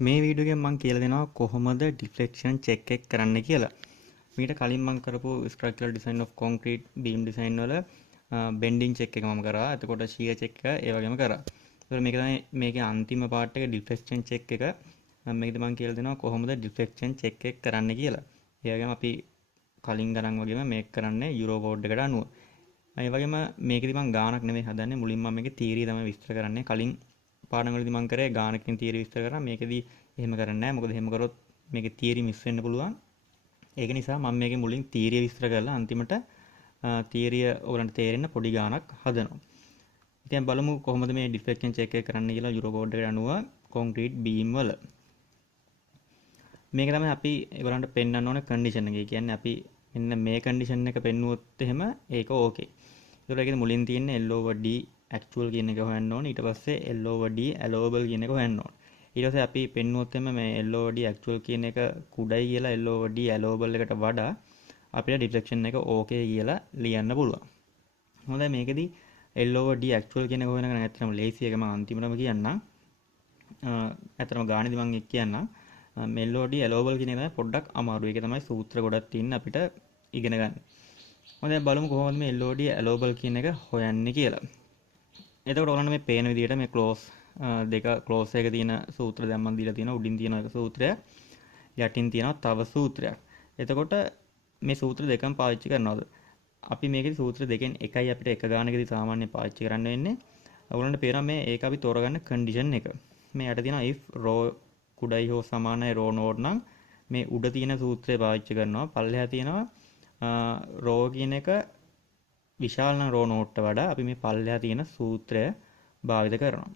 මේ වීඩියෝ එකෙන් මම කියලා දෙනවා කොහොමද ඩිෆ්ලෙක්ෂන් චෙක් එක කරන්න කියලා. මීට කලින් මම කරපු structural design of concrete beam design වල බෙන්ඩින් චෙක් එක මම කරා. එතකොට ෂියර් චෙක් එක ඒ වගේම කරා. ඒතකොට මේක තමයි මේකේ අන්තිම පාර්ට් එක ඩිෆ්ලෙක්ෂන් චෙක් එක. මේකද මම කියලා දෙනවා කොහොමද ඩිෆ්ලෙක්ෂන් චෙක් එක කරන්න කියලා. ඒ වගේම අපි කලින් ගණන් වගේම මේක කරන්නේ Eurocode එකට අනුව. ඒ වගේම මේකෙදි මම ගාණක් නෙමෙයි හදන්නේ. මුලින්ම මම මේකේ තියරිය තමයි විස්තර කරන්නේ. කලින් පාඩම්වලදී මම කරේ ගාණකින් තියරි විස්තර කරා. මේකෙදි එහෙම කරන්නේ නැහැ. මොකද එහෙම කරොත් මේකේ තියරි මිස් වෙන්න පුළුවන්. ඒක නිසා මම මේකේ මුලින් තියරිය විස්තර කරලා අන්තිමට තියරිය ඔයගලන්ට තේරෙන්න පොඩි ගාණක් හදනවා. ඉතින් බලමු කොහොමද මේ ඩිෆ්ලෙක්ෂන් චෙක් එක කරන්න කියලා Eurocode එකට අනුව කොන්ක්‍රීට් බීම් වල. මේක තමයි අපි ඒගොල්ලන්ට පෙන්වන්න ඕන කන්ඩිෂන් එක. ඒ කියන්නේ අපි මෙන්න මේ කන්ඩිෂන් එක පෙන්නුවොත් එහෙම ඒක ඕකේ. ඒතකොට ඒකේ මුලින් තියෙන්නේ L over D actual කියන එක හොයන්න ඕනේ. ඊට පස්සේ L over D allowable කියන එක හොයන්න ඕනේ. ඊට පස්සේ අපි පෙන්නුවොත් එimhe මේ L over D actual කියන එක කුඩයි කියලා L over D allowable එකට වඩා අපිට ඩිෆ්ලෙක්ෂන් එක ඕකේ කියලා ලියන්න පුළුවන්. හොඳයි මේකෙදි L over D actual කියන එක හොයන එක නැත්නම් ලේසි එක මම අන්තිමටම කියන්නම්. ඇත්තටම ගාණේදී මම එක් කියන්නම්. මේ L over D allowable කියන එක තමයි පොඩ්ඩක් අමාරු. ඒක තමයි සූත්‍ර ගොඩක් තියෙන අපිට ඉගෙන ගන්න. හොඳයි බලමු කොහොමද මේ L over D allowable කියන එක හොයන්නේ කියලා. එතකොට ඔයාලට මේ පේන විදිහට මේ ක්ලෝස් දෙක ක්ලෝස් එක තියෙන සූත්‍ර දැන් මම දීලා තියෙනවා. උඩින් තියෙන එක සූත්‍රයක්, යටින් තියෙනවා තව සූත්‍රයක්. එතකොට මේ සූත්‍ර දෙකම පාවිච්චි කරනවද? අපි මේකේ සූත්‍ර දෙකෙන් එකයි අපිට එක ගානකදී සාමාන්‍යයෙන් පාවිච්චි කරන්න වෙන්නේ. ඔයගොල්ලන්ට පේනවා මේ ඒක අපි තෝරගන්න කන්ඩිෂන් එක. මේ යට තියෙනවා if row කුඩයි හෝ සමානයි row node නම් මේ උඩ තියෙන සූත්‍රය පාවිච්චි කරනවා. පල්ලෙහා තියෙනවා row කියන එක විශාල නම් row node වඩා අපි මේ පල්ලෙහා තියෙන සූත්‍රය භාවිත කරනවා.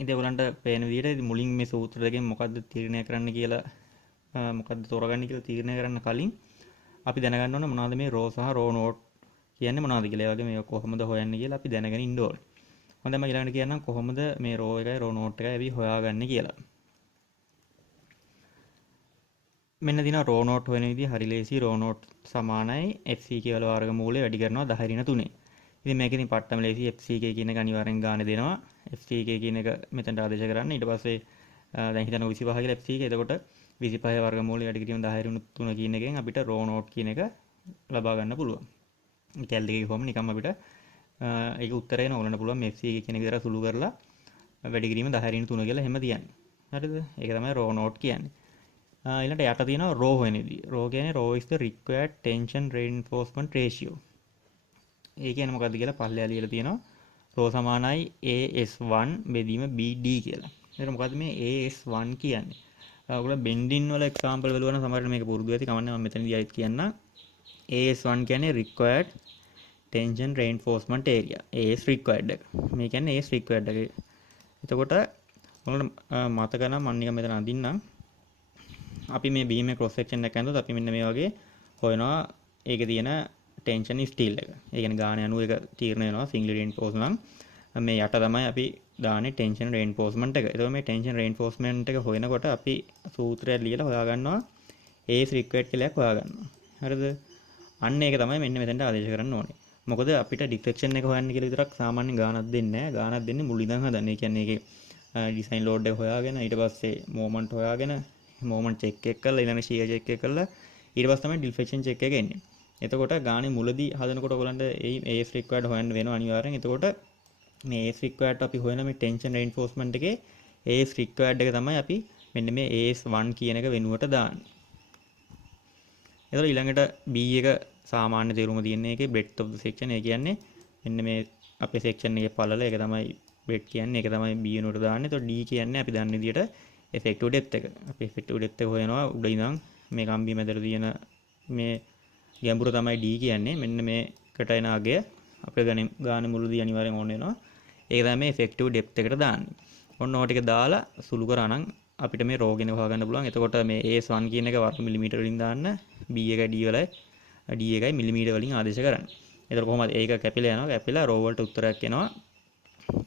ඉතින් ඔයගලන්ට පේන විදිහට මුලින් මේ සූත්‍ර දෙකෙන් මොකද්ද තීරණය කරන්න කියලා මොකද්ද තෝරගන්නේ කියලා තීරණය කරන්න කලින් අපි දැනගන්න ඕන මොනවද මේ row සහ row node කියන්නේ මොනවද කියලා. ඒ වගේ මේක කොහොමද හොයන්නේ කියලා අපි දැනගෙන ඉන්න ඕනේ. හොඳයි මම ඊළඟට කියන්නම් කොහොමද මේ row එකයි row node එකයි අපි හොයාගන්නේ කියලා. මෙන්න දින row node හොයන විදිහ හරි ලේසි. row node සමානයි FCK වල වර්ගමූලය වැඩි කරනවා 10 ඍණ 3. ඉතින් මේකෙන් පට්ටම ලේසි FCK කියන එක අනිවාර්යෙන් ගානේ දෙනවා. FCK කියන එක මෙතනට ආදේශ කරන්න. ඊට පස්සේ දැන් හිතනවා 25 කියලා FCK. එතකොට 25 වර්ගමූලය වැඩි කිරීම 10 ඍණ 3 කියන එකෙන් අපිට row node කියන එක ලබා ගන්න පුළුවන්. කැල් දෙකේ කොහොම නිකම් අපිට ඒක උත්තරය එන ඕලන්න පුළුවන් මේ FCK කියන එක විතර සුළු කරලා වැඩි කිරීම 10 ඍණ 3 කියලා එහෙම තියන්නේ. හරිද? ඒක තමයි row node කියන්නේ. ඊළඟට යට තියෙනවා row වෙන විදිහ. row කියන්නේ row is the required tension reinforcement ratio. ඒ කියන්නේ මොකද්ද කියලා පල්ලෙහා ලියලා තියෙනවා. row සමානයි AS1 බෙදීම BD කියලා. එතකොට මොකද්ද මේ AS1 කියන්නේ? ඔයගොල්ලෝ බෙන්ඩින් වල එක්සැම්පල් වල සමහරවිට මේක පුරුදු ඇති කමන්නේ මම මෙතනදී ආයෙත් කියන්නම්. AS1 කියන්නේ required tension reinforcement area. AS required එක. මේ කියන්නේ AS required එක. එතකොට ඔයාලට මතක නම් මම නිකන් මෙතන අඳින්නම්. අපි මේ beam එක cross section එක ඇඳුවොත් අපි මෙන්න මේ වගේ හොයනවා ඒකේ තියෙන tension steel එක. ඒ කියන්නේ ගාන යනුව එක තීරණය වෙනවා singly reinforced නම් මේ යට තමයි අපි දාන්නේ tension reinforcement එක. එතකොට මේ tension reinforcement එක හොයනකොට අපි සූත්‍රය ලියලා හොයාගන්නවා AS required කියලා හොයාගන්නවා. හරිද? අන්න ඒක තමයි මෙන්න මෙතනට ආදේශ කරන්න ඕනේ. මොකද අපිට deflection එක හොයන්න කියලා විතරක් සාමාන්‍ය ගානක් දෙන්නේ නැහැ. ගානක් දෙන්නේ මුල ඉඳන් හදන්න. ඒ කියන්නේ ඒකේ design load එක හොයාගෙන ඊට පස්සේ moment හොයාගෙන moment check එක කරලා ඊළඟ shear check එක කරලා ඊට පස්සේ තමයි deflection check එක එන්නේ. එතකොට ගානේ මුලදී හදනකොට ඔයගලන්ට AS required හොයන්න වෙනවා අනිවාර්යෙන්. එතකොට මේ AS required අපි හොයන මේ tension reinforcement එකේ AS required එක තමයි අපි මෙන්න මේ AS1 කියන එක වෙනුවට දාන්නේ. එතකොට ඊළඟට B එක සාමාන්‍ය තේරුම තියෙන එකේ breadth of the section. ඒ කියන්නේ මෙන්න මේ අපේ section එකේ පළල ඒක තමයි breadth කියන්නේ. ඒක තමයි B වෙනුවට දාන්නේ. එතකොට D කියන්නේ අපි දන්න විදිහට effective depth එක. අපි effective depth එක හොයනවා උඩ ඉඳන් මේ කම්බිය මැදට තියෙන මේ ගැඹුර තමයි D කියන්නේ. මෙන්න මේකට එන අගය අපේ ගානේ මුලදී අනිවාර්යෙන් ඕන වෙනවා. ඒක තමයි මේ effective depth එකට දාන්නේ. ඔන්න ඕක ටික දාලා සුළු කරා නම් අපිට මේ row ගැන හොයාගන්න පුළුවන්. එතකොට මේ AS1 කියන එක වර්ග මිලිමීටර වලින් දාන්න B එකයි D වලයි D එකයි මිලිමීටර වලින් ආදේශ කරන්නේ. එතකොට කොහොමද ඒක කැපිලා යනවා. කැපිලා row වලට උත්තරයක් එනවා.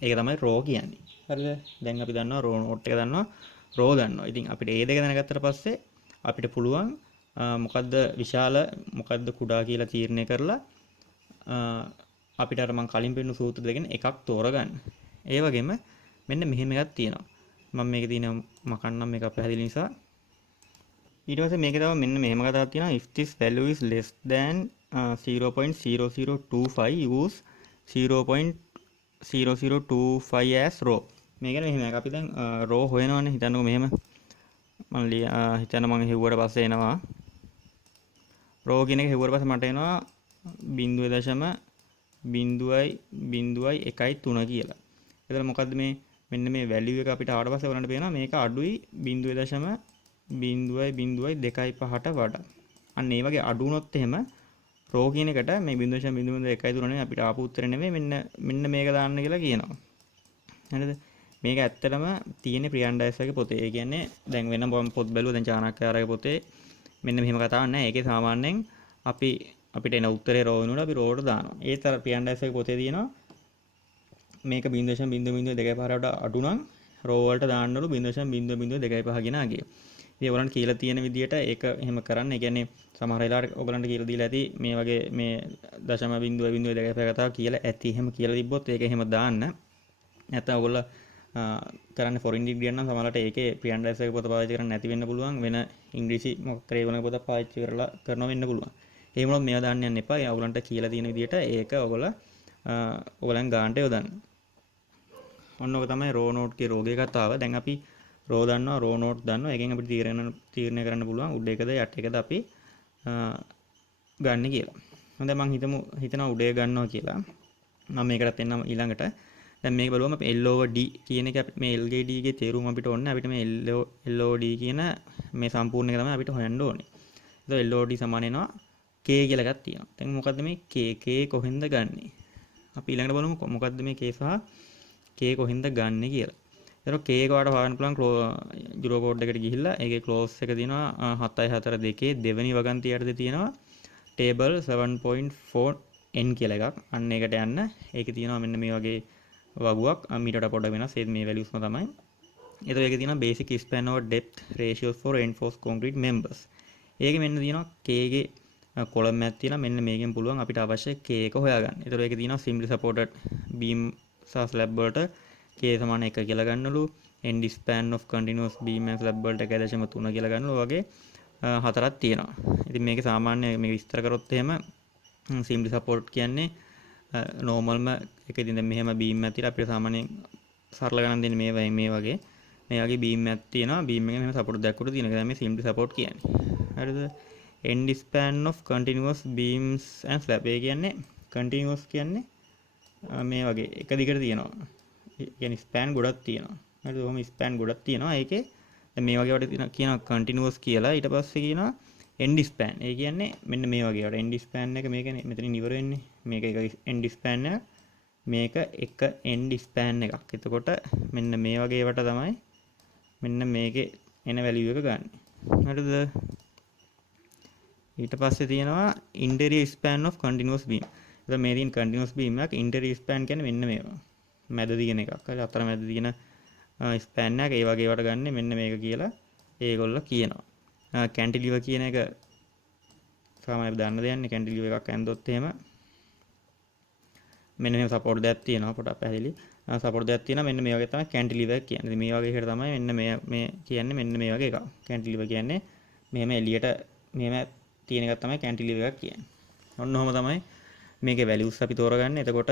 ඒක තමයි row කියන්නේ. හරිද? දැන් අපි දන්නවා row node එක දන්නවා. row දන්නවා. ඉතින් අපිට මේ දෙක දැනගත්තට පස්සේ අපිට පුළුවන් මොකද්ද විශාල මොකද්ද කුඩා කියලා තීරණය කරලා අපිට අර මම කලින් පෙන්නු සූත්‍ර දෙකෙන් එකක් තෝරගන්න. ඒ වගේම මෙන්න මෙහෙම එකක් තියෙනවා. මම මේකේ තියෙන මකන්නම් මේක පැහැදිලි නිසා. ඊට පස්සේ මේකේ තව මෙන්න මෙහෙම කතාවක් තියෙනවා. if this value is less than 0.0025 use 0.0025 as row. මේ කියන්නේ මෙහෙම අපි දැන් row හොයනවානේ. හිතන්නකෝ මෙහෙම මම හිතන්න මම හෙව්වට පස්සේ එනවා row කියන එක හෙව්වට පස්සේ මට එනවා 0.0.1.3 කියලා. එතකොට මොකද්ද මේ මෙන්න මේ value එක අපිට ආවට පස්සේ ඔයගලන්ට පේනවා මේක අඩුයි 0.0.2.5ට වඩා. අන්න ඒ වගේ අඩු වුණොත් එහෙම row කියන එකට මේ 0.0.1.3 නෙමෙයි අපිට ආපු උත්තරේ නෙමෙයි මෙන්න මේක දාන්න කියලා කියනවා. හරිද? මේක ඇත්තටම තියෙන ප්‍රියන්ඩයිස්ගේ පොතේ. ඒ කියන්නේ දැන් වෙන පොත් බැලුවා දැන් චාණක්‍යයාගේ පොතේ මෙන්න මෙහෙම කතාවක් නැහැ. ඒකේ සාමාන්‍යයෙන් අපිට එන උත්තරේ row වෙනුවට අපි row ට දානවා. ඒතර ප්‍රියන්ඩයිස්ගේ පොතේ තියෙනවා මේක 0.0.2.5ට අඩු නම් row වලට දාන්නලු 0.0.2.5 කියන අගය. ඉතින් ඔයගලන්ට කියලා තියෙන විදිහට ඒක එහෙම කරන්න. ඒ කියන්නේ සමහර වෙලාවට ඔයගලන්ට කියලා දීලා ඇති මේ වගේ මේ 0.0.2.5 කතාව කියලා ඇති. එහෙම කියලා තිබ්බොත් ඒක එහෙම දාන්න. නැත්නම් ඔයගොල්ලෝ කරන්නේ ෆොරින් ඩිග්‍රී නම් සමහරවිට ඒකේ ප්‍රියන්ඩයිස් එක පොත පාවිච්චි කරන්න නැති වෙන්න පුළුවන්. වෙන ඉංග්‍රීසි මොකක් කරේ වෙන පොත පාවිච්චි කරලා කරනවා වෙන්න පුළුවන්. ඒ වුණොත් මේවා දාන්න යන්න එපා. ඔයගලන්ට කියලා තියෙන විදිහට ඒක ඔයගලන් ගානට යොදන්න. ඔන්න ඔක තමයි රෝ නෝට් කේ රෝගේ කතාව. දැන් අපි රෝ දන්නවා, රෝ නෝට් දන්නවා. ඒකෙන් අපිට තීරණය කරන්න පුළුවන් උඩ එකද යට එකද අපි ගන්න කියලා. හොඳයි මම හිතනවා උඩේ ගන්නවා කියලා. මම මේකටත් එන්නම් ඊළඟට. දැන් මේක බලුවම අපි L over D කියන එක මේ L ගේ D ගේ තේරුම අපිට ඕනේ. අපිට මේ L over D කියන මේ සම්පූර්ණ එක තමයි අපිට හොයන්න ඕනේ. ඒතකොට L over D සමාන වෙනවා K කියලා එකක් තියෙනවා. දැන් මොකද්ද මේ K කොහෙන්ද ගන්නෙ? අපි ඊළඟට බලමු මොකද්ද මේ K සහ K කොහෙන්ද ගන්නෙ කියලා. ඒතකොට K එක වාට හොයන්න පුළුවන් Eurocode එකට ගිහිල්ලා ඒකේ close එක තියෙනවා 742 දෙවෙනි වගන්තිය යටතේ තියෙනවා table 7.4n කියලා එකක්. අන්න ඒකට යන්න. ඒකේ තියෙනවා මෙන්න මේ වගේ වගුවක් මීටරට පොඩ්ඩක් වෙනස්. ඒත් මේ valuesම තමයි. ඒතකොට ඒකේ තියෙනවා basic span over depth ratios for reinforced concrete members. ඒකේ මෙන්න තියෙනවා K ගේ column එකක් තියෙනවා. මෙන්න මේකෙන් පුළුවන් අපිට අවශ්‍ය K එක හොයාගන්න. ඒතකොට ඒකේ තියෙනවා simply supported beam සහ slab වලට K සමාන 1 කියලා ගන්නලු. end span of continuous beam and slab වලට 1.3 කියලා ගන්නලු. වගේ හතරක් තියෙනවා. ඉතින් මේකේ සාමාන්‍ය මේක විස්තර කරොත් එහෙම simply support කියන්නේ normalම එක ඉතින් දැන් මෙහෙම beam එකක් තියලා අපිට සාමාන්‍යයෙන් සරල ගණන් දෙන්නේ මේ වගේ beam එකක් තියෙනවා. beam එකේ මෙහෙම support දෙකක් උඩ තියෙන එක තමයි මේ simply support කියන්නේ. හරිද? end span of continuous beams and slab. ඒ කියන්නේ continuous කියන්නේ මේ වගේ එක දිගට තියෙනවා. කියන්නේ span ගොඩක් තියෙනවා. හරිද? ඔහොම span ගොඩක් තියෙනවා. ඒකේ දැන් මේ වගේ වට කියනවා continuous කියලා. ඊට පස්සේ කියනවා end span. ඒ කියන්නේ මෙන්න මේ වගේ වට end span එක මේකනේ මෙතනින් ඉවර වෙන්නේ. මේක එක end span එක මේක එක end span එකක්. එතකොට මෙන්න මේ වගේ වට තමයි මෙන්න මේකේ එන value එක ගන්න. හරිද? ඊට පස්සේ තියෙනවා interior span of continuous beam. එතකොට මේ තියෙන continuous beam එකක් interior span කියන්නේ මෙන්න මේවා. මැද තියෙන එකක්. හරි අතර මැද තියෙන span එක ඒ වගේ වට ගන්න මෙන්න මේක කියලා ඒගොල්ලෝ කියනවා. cantilever කියන එක සාමාන්‍යයෙන් දන්න දෙයක් නේ. cantilever එකක් ඇන්දොත් එහෙම මෙන්න මේ support දෙයක් තියෙනවා. පොඩක් පැහැදිලි. support දෙයක් තියෙනවා. මෙන්න මේ වගේ තමයි cantilever කියන්නේ. මේ වගේ එකට තමයි මෙන්න මේ කියන්නේ මෙන්න මේ වගේ එකක්. cantilever කියන්නේ මෙහෙම එළියට මෙහෙම තියෙන එකක් තමයි cantilever එකක් කියන්නේ. ඔන්න ඔහොම තමයි මේකේ values අපි තෝරගන්නේ. එතකොට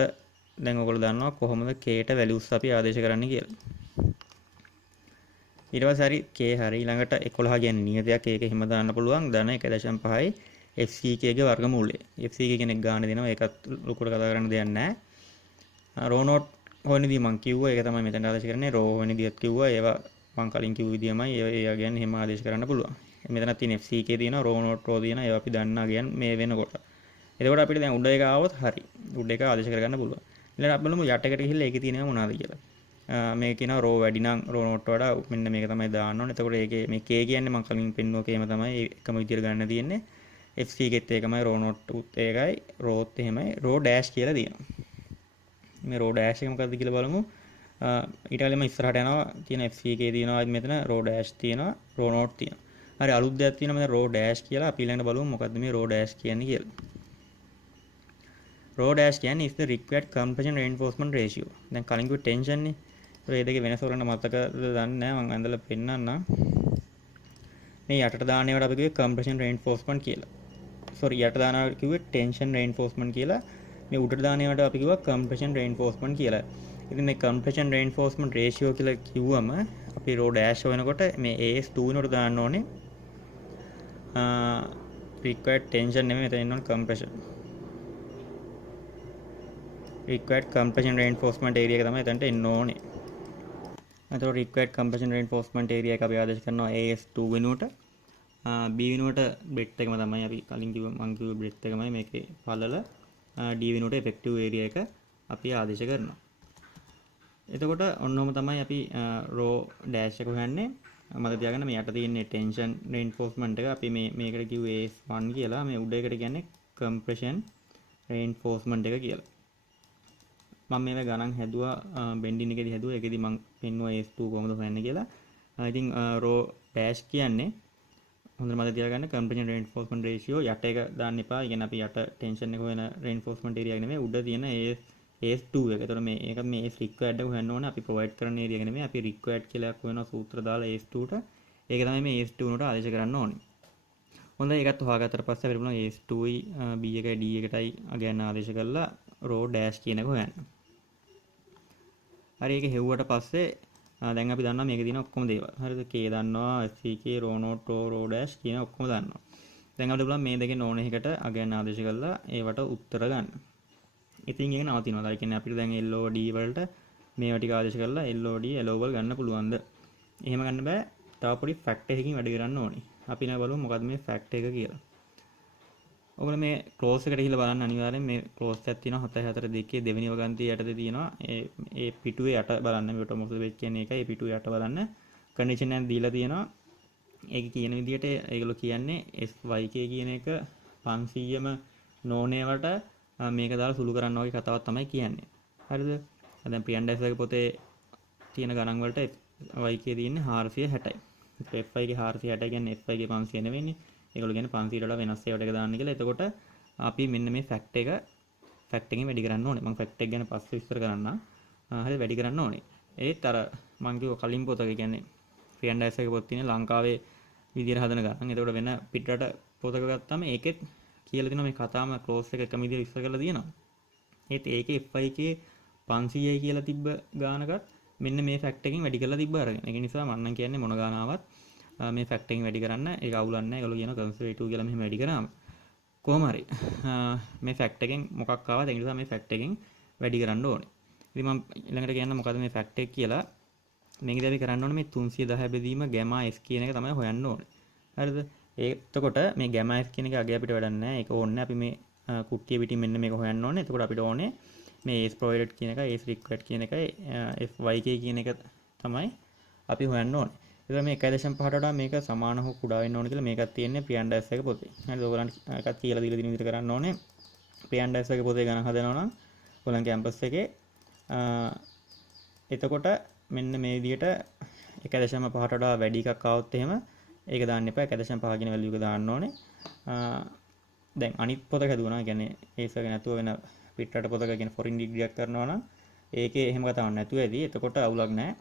දැන් ඔයගොල්ලෝ දන්නවා කොහොමද K ට values අපි ආදේශ කරන්නේ කියලා. ඊට පස්සේ හරි K හරි ඊළඟට 11 කියන්නේ නියතයක්. ඒක එහෙම දාන්න පුළුවන්. ධන 1.5යි FCK ගේ වර්ගමූලය. FCK කෙනෙක් ගාන දෙනවා. ඒකත් ලොකුට කතා කරන්න දෙයක් නැහැ. රෝ නෝට් හොයනදී මම කිව්වා ඒක තමයි මෙතන ආදේශ කරන්නේ. රෝ හොයනදීත් කිව්වා ඒවා මම කලින් කිව්ව විදියමයි ඒවා කියන්නේ එහෙම ආදේශ කරන්න පුළුවන්. මෙතන තියෙන FCK තියෙනවා රෝ නෝට් රෝ තියෙනවා ඒවා අපි දන්නා කියන්නේ මේ වෙනකොට. එතකොට අපිට දැන් උඩ එක ආවොත් හරි. උඩ එක ආදේශ කරගන්න පුළුවන්. ඊළඟට අපි බලමු යට එකට ගිහිල්ලා ඒකේ තියෙනවා මොනවද කියලා. මේක කියනවා රෝ වැඩි නම් රෝ නෝට් වඩා මෙන්න මේක තමයි දාන්න ඕනේ. එතකොට ඒකේ මේ K කියන්නේ මම කලින් පෙන්නුවා කේම තමයි එකම විදියට ගන්න තියෙන්නේ. FCK එකත් ඒකමයි රෝ නෝට් උත් ඒකයි රෝත් එහෙමයි රෝ ඩෑෂ් කියලා තියෙනවා. මේ රෝ ඩෑෂ් එක මොකක්ද කියලා බලමු. ඊට කලින්ම ඉස්සරහට යනවා තියෙන FCK තියෙනවා මෙතන රෝ ඩෑෂ් තියෙනවා රෝ නෝට් තියෙනවා. හරි අලුත් දෙයක් තියෙනවා මෙතන රෝ ඩෑෂ් කියලා. අපි ඊළඟට බලමු මොකද්ද මේ රෝ ඩෑෂ් කියන්නේ කියලා. රෝ ඩෑෂ් කියන්නේ is the required compression reinforcement ratio. දැන් කලින් කිව්ව ටෙන්ෂන් නේ. ඒ දෙකේ වෙනස වලට මතකද දන්නේ නැහැ මම ඇඳලා පෙන්නන්නම්. මේ යටට දාන ඒවාට අපි කිව්වේ compression reinforcement කියලා. sorry යට දාන ඒවාට කිව්වේ tension reinforcement කියලා. මේ උඩට දාන ඒවාට අපි කිව්වා compression reinforcement කියලා. ඉතින් මේ compression reinforcement ratio කියලා කිව්වම අපි රෝ ඩෑෂ් වෙනකොට මේ AS2 වෙනකොට දාන්න ඕනේ required tension නෙමෙයි මෙතන ඉන්න ඕනේ compression. required compression reinforcement area එක තමයි එතනට එන්න ඕනේ. එතකොට required compression reinforcement area එක අපි ආදේශ කරනවා AS2 වෙනුවට. B වෙනුවට breadth එකම තමයි අපි කලින් මම කිව්ව breadth එකමයි මේකේ පළල. D වෙනුවට effective area එක අපි ආදේශ කරනවා. එතකොට ඔන්නෝම තමයි අපි raw dash එක හොයන්නේ. මතක තියාගන්න මේ යට තියෙන tension reinforcement එක අපි මේකට කිව්වේ AS1 කියලා. මේ උඩ එකට කියන්නේ compression reinforcement එක කියලා. මම මේව ගණන් හැදුවා බෙන්ඩින් එකේදී හැදුවා. ඒකෙදි මම පෙන්නුවා AS2 කොහොමද හොයන්නේ කියලා. ඉතින් raw dash කියන්නේ හොඳට මතක තියාගන්න compression reinforcement ratio යට එක දාන්න එපා. ඒ කියන්නේ අපි යට tension එක හොයන reinforcement area එක නෙමෙයි උඩ තියෙන AS2 එක. ඒතකොට මේක මේ AS required එක හොයන්න ඕනේ. අපි provide කරන area එක නෙමෙයි. අපි required කියලා හොයන සූත්‍ර දාලා AS2ට ඒක තමයි මේ AS2 උනට ආදේශ කරන්න ඕනේ. හොඳයි ඒකත් හොයාගත්තට පස්සේ අපිට පුළුවන් AS2යි B එකයි D එකටයි ගන්න ආදේශ කරලා raw dash කියන එක හොයන්න. හරි ඒක හෙව්වට පස්සේ දැන් අපි දන්නවා මේකේ තියෙන ඔක්කොම දේවල්. හරිද? K දන්නවා, SCK, raw note, raw dash කියන ඔක්කොම දන්නවා. දැන් අපිට පුළුවන් මේ දෙකෙන් ඕන එකකට අගයන් ආදේශ කරලා ඒවට උත්තර ගන්න. ඉතින් ඒක නවතිනවා. ඒ කියන්නේ අපිට දැන් LOD වලට මේවා ටික ආදේශ කරලා LOD, LOL ගන්න පුළුවන්ද? එහෙම ගන්න බෑ. තව පොඩි ෆැක්ට් එකකින් වැඩ කරන්න ඕනේ. අපි නෑ බලමු මොකද්ද මේ ෆැක්ට් එක කියලා. ඔයගොල්ලෝ මේ ක්ලෝස් එකට ගිහිල්ලා බලන්න අනිවාර්යෙන් මේ ක්ලෝස් එකක් තියෙනවා 742 දෙවෙනි වගන්තිය යටතේ තියෙනවා ඒ පිටුවේ යට බලන්න මේ ඔටෝමොබයිල් වෙච් කියන්නේ ඒකයි ඒ පිටුවේ යට බලන්න කන්ඩිෂන් එකක් දීලා තියෙනවා ඒක කියන විදිහට ඒගොල්ලෝ කියන්නේ SYK කියන එක 500ම නෝනේවට මේක දාලා සුළු කරන්න වගේ කතාවක් තමයි කියන්නේ හරිද දැන් ප්‍රියන්ඩස් වගේ පොතේ තියෙන ගණන් වලට YK තියෙන්නේ 460යි FYK 460 කියන්නේ FYK 500 නෙවෙයිනේ ඒගොල්ලෝ කියන්නේ 500ට වඩා වෙනස් ඒවාට එක දාන්න කියලා. එතකොට අපි මෙන්න මේ ෆැක්ට් එකෙන් වැඩි කරන්න ඕනේ. මම ෆැක්ට් එක ගැන පස්සේ විස්තර කරන්නම්. හරි වැඩි කරන්න ඕනේ. ඒත් අර මම කිව්ව කලින් පොතක කියන්නේ ප්‍රියන්ඩස් එකේ පොත් තියෙන ලංකාවේ විදියට හදන ගණන්. එතකොට වෙන පිටරට පොතක ගත්තාම ඒකෙත් කියලා තියෙනවා මේ කතාවම ක්ලෝස් එක එකම විදියට විස්තර කරලා තියෙනවා. ඒත් ඒකේ FYK 500යි කියලා තිබ්බ ගානකත් මෙන්න මේ ෆැක්ට් එකෙන් වැඩි කරලා තිබ්බ අරගෙන. ඒක නිසා මම නම් කියන්නේ මොන ගානාවක් මේ ෆැක්ට් එකෙන් වැඩි කරන්න ඒක අවුලක් නැහැ. ඒගොල්ලෝ කියනවා කන්සර්වේටිව් කියලා මෙහෙම වැඩි කරාම කොහොම හරි මේ ෆැක්ට් එකෙන් මොකක් ආවද ඒ නිසා මේ ෆැක්ට් එකෙන් වැඩි කරන්න ඕනේ. ඉතින් මම ඊළඟට කියන්න මොකද මේ ෆැක්ට් එක කියලා. මේකදී අපි කරන්න ඕනේ මේ 310 බෙදීම gamma s කියන එක තමයි හොයන්න ඕනේ. හරිද? එතකොට මේ gamma s කියන එක අගය අපිට වැඩක් නැහැ. ඒක ඕනේ අපි මේ කුට්ටිය පිටින් මෙන්න මේක හොයන්න ඕනේ. එතකොට අපිට ඕනේ මේ s provided කියන එක s required කියන එකයි fyk කියන එක තමයි අපි හොයන්න ඕනේ. ඒක මේ 1.5ට වඩා මේක සමාන හෝ කුඩා වෙන්න ඕනේ කියලා මේකක් තියෙන්නේ ප්‍රියන්ඩස් එක පොතේ. හරිද? ඔයගලන්ට එකක් කියලා දීලා දින විදිහට කරන්න ඕනේ. ප්‍රියන්ඩස් එක පොතේ ගණන් හදනවා නම් ඔයගලන් කැම්පස් එකේ එතකොට මෙන්න මේ විදිහට 1.5ට වඩා වැඩි එකක් ආවොත් එහෙම ඒක දාන්න එපා. 1.5 කියන වැලියු එක දාන්න ඕනේ. දැන් අනිත් පොතක හදුවනවා. කියන්නේ ඒස් එක නැතුව වෙන පිටරට පොතක කියන ෆොරින් ඩිග්‍රී එකක් කරනවා නම් ඒකේ එහෙම කතාවක් නැතුව ඇති. එතකොට අවුලක් නැහැ.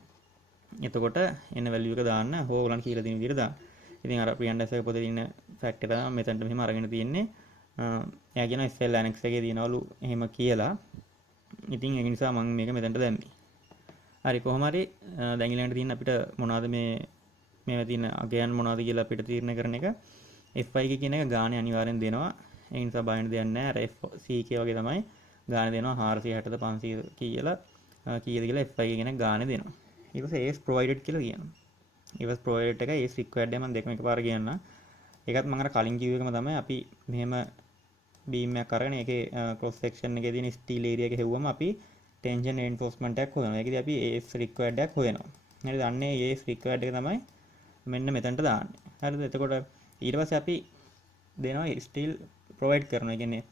එතකොට එන වැලියු එක දාන්න හෝ ඔයගලන් කියලා දෙන විදිහට දාන්න. ඉතින් අර ප්‍රියන්ඩස් එක පොතේ ඉන්න ෆැක්ට් එක තමයි මෙතනට මෙහෙම අරගෙන තියෙන්නේ. එයා කියනවා SL annex එකේ දිනවලු එහෙම කියලා. ඉතින් ඒ නිසා මම මේක මෙතනට දැම්මේ. හරි කොහොම හරි දැන් ඊළඟට තියෙන අපිට මොනවද මේවා තියෙන අගයන් මොනවද කියලා අපිට තීරණය කරන එක FYK කියන එක ගානේ අනිවාර්යෙන් දෙනවා. ඒ නිසා බයින්ඩ් දෙයක් නැහැ. අර FCK වගේ තමයි ගානේ දෙනවා 460ද 500 කියලා කීයද කියලා FYK කියන එක ගානේ දෙනවා. ඊට පස්සේ AS provided කියලා කියනවා. AS provided එකයි AS required එක මම දෙකම එකපාර කියන්න. ඒකත් මම අර කලින් කිව්ව එකම තමයි අපි මෙහෙම beam එකක් අරගෙන ඒකේ cross section එකේ තියෙන steel area එක හෙව්වම අපි tension reinforcement එකක් හොයනවා. ඒකදී අපි AS required එකක් හොයනවා. හරිද? අන්නේ AS required එක තමයි මෙන්න මෙතනට දාන්නේ. හරිද? එතකොට ඊට පස්සේ අපි දෙනවා steel provide කරනවා. ඒ කියන්නේ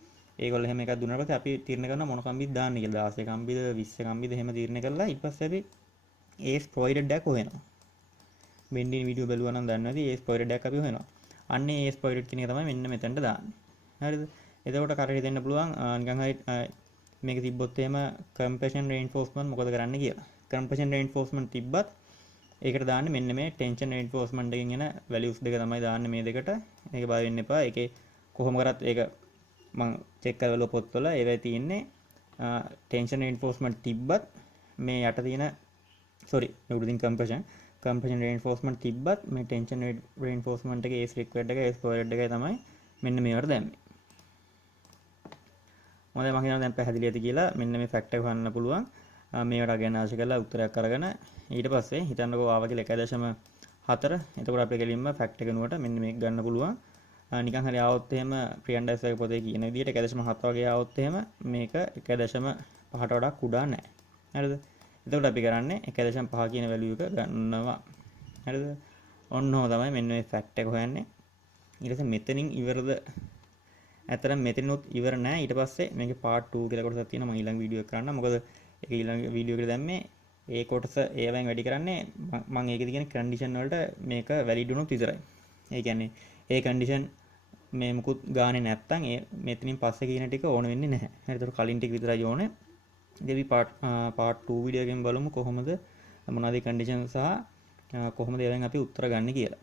ඒගොල්ලෝ එහෙම එකක් දුන්නාට පස්සේ අපි තීරණය කරනවා මොන කම්බිද දාන්න කියලා. 16 කම්බිද 20 කම්බිද එහෙම තීරණය කරලා ඊට පස්සේ අපි AS provided එකක් හොයනවා. බෙන්ඩින් වීඩියෝ බලුවා නම් දන්නවා ඇති AS provided එකක් අපි හොයනවා. අන්නේ AS provided කියන එක තමයි මෙන්න මෙතනට දාන්නේ. හරිද? එතකොට කරේ දෙන්න පුළුවන් නිකන් හරි මේක තිබ්බොත් එහෙම compression reinforcement මොකද කරන්න කියලා. compression reinforcement තිබ්බත් ඒකට දාන්නේ මෙන්න මේ tension reinforcement එකෙන් එන values දෙක තමයි දාන්නේ මේ දෙකට. ඒක බය වෙන්න එපා. ඒකේ කොහොම කරත් ඒක මම චෙක් කරලා පොත්වල ඒවයි තියෙන්නේ tension reinforcement තිබ්බත් මේ යට තියෙන මේ උඩින් compression reinforcement තිබ්බත් මේ tension reinforcement එකේ S required එක S provided එකයි තමයි මෙන්න මේවට දැම්මේ. මොකද මම හිතනවා දැන් පැහැදිලි ඇති කියලා මෙන්න මේ ෆැක්ට් එක හොයන්න පුළුවන්. මේවට අගයනාශ කරලා උත්තරයක් අරගෙන ඊට පස්සේ හිතන්නකෝ ආවා කියලා 1.4. එතකොට අපිට කෙලින්ම ෆැක්ට් එක නුවට මෙන්න මේක ගන්න පුළුවන්. නිකන් හරි ආවොත් එහෙම ප්‍රියන්ඩයිස් වගේ පොතේ කියන විදිහට 1.7 වගේ ආවොත් එහෙම මේක 1.5ට වඩා කුඩා නැහැ. හරිද? එතකොට අපි කරන්නේ 1.5 කියන වැලියු එක ගන්නවා. හරිද? ඔන්නෝ තමයි මෙන්න මේ ෆැක්ට් එක හොයන්නේ. ඊට පස්සේ මෙතනින් ඉවරද? ඇත්තටම මෙතනොත් ඉවර නෑ. ඊට පස්සේ මේකේ part 2 කියලා කොටසක් තියෙනවා. මම ඊළඟ වීඩියෝ එක කරන්න. මොකද ඒක ඊළඟ වීඩියෝ එකට දැම්මේ ඒ කොටස ඒවෙන් වැඩි කරන්නේ මම ඒකෙදි කියන කන්ඩිෂන් වලට මේක වැලිඩ් වුණොත් විතරයි. ඒ කියන්නේ ඒ කන්ඩිෂන් මේ මුකුත් ගානේ නැත්තම් ඒ මෙතනින් පස්සේ කියන ටික ඕන වෙන්නේ නැහැ. හරි. ඒතකොට කලින් ටික විතරයි ඕනේ. ඉතින් අපි part 2 වීඩියෝ එකෙන් බලමු කොහොමද මොනවද කන්ඩිෂන් සහ කොහොමද ඒවෙන් අපි උත්තර ගන්න කියලා.